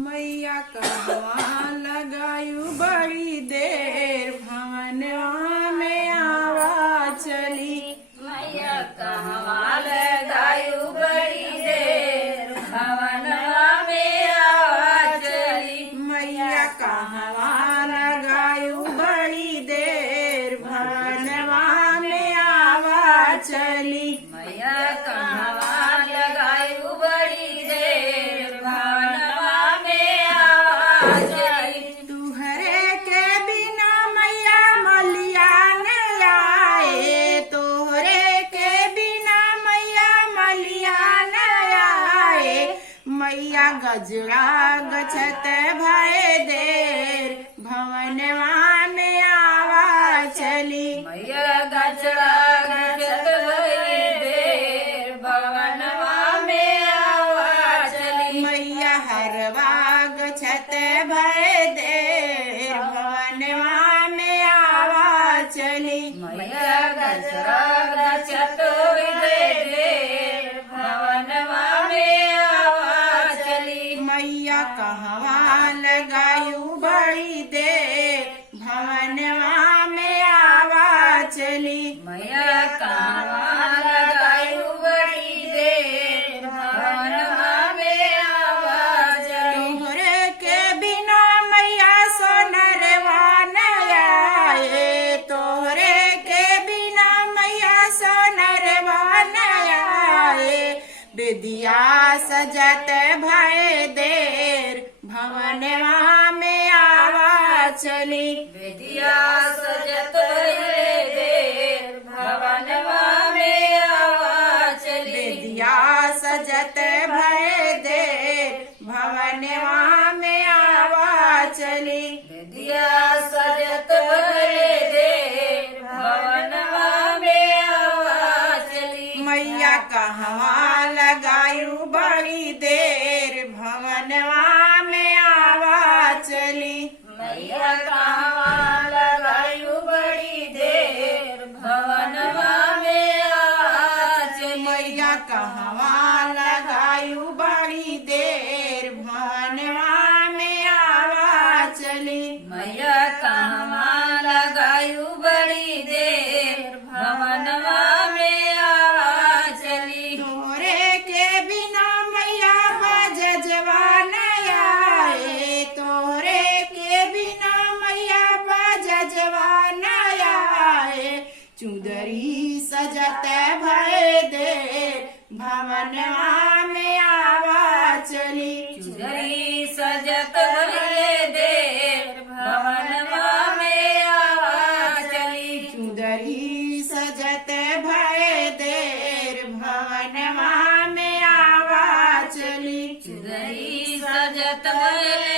मैया कहवा लगायु बड़ी देर भवनवा में आवा चली। मैया कहवा लगायु बड़ी देर भवनवा में आवा चली। मैया कहवा लगायु बड़ी देर भवनवा में आवा चली। मैया कहवा लगायु बड़ी देर भवनवा में आवा चली। तुहरे के बिना मैया मलिया न आए, तोहरे के बिना मैया मलिया न आए। मैया गजरा गछत भय देर भवनवा में आवा चली। मैया गजरा गजत भई देर भवनवा में आवा चली। मैया हरवा गछत भय देर भवनवा में आवा चली। मैया गजरा गजत भई देर भवनवा में आवा चली। मैया कहवा लगायु बड़ी देर भवनवा में आवा चली। मैया कहवा लगायु बड़ी देर भवनवा में आवा चली। तोहरे के बिना मैया सोनरवा न आए, तोहरे के बिना मैया सोनरवा न आए। बेदिया सजत भय देर भवनवा में आवा चली। बेदिया सजत भई देर भवनवा में आवा चली। बेदिया सजत भय देर भवनवा में आवा चली। बेदिया सजत भई देर भवनवा में आवा चली। मैया कहवा लगायु बड़ी देर भवनवा में आवा चली। मैया कहवा लगायु बड़ी देर भवनवा में आवा चली। मैया कहवा लगायु बड़ी देर भवनवा में आवा चली। मैया कहवा लगायु बड़ी देर भवनवा में आवा चली। तोहरे के बिना मैया बजजवा न आए, तोहरे के बिना मैया बजजवा न आए। चुंदरी सजत भय देर भवनवा में आवा चली। चुदरी सजत भई देर भवनवा में आवा चली। चुंदरी सजत भय देर भवनवा में आवा चली। चुदरी सजत भई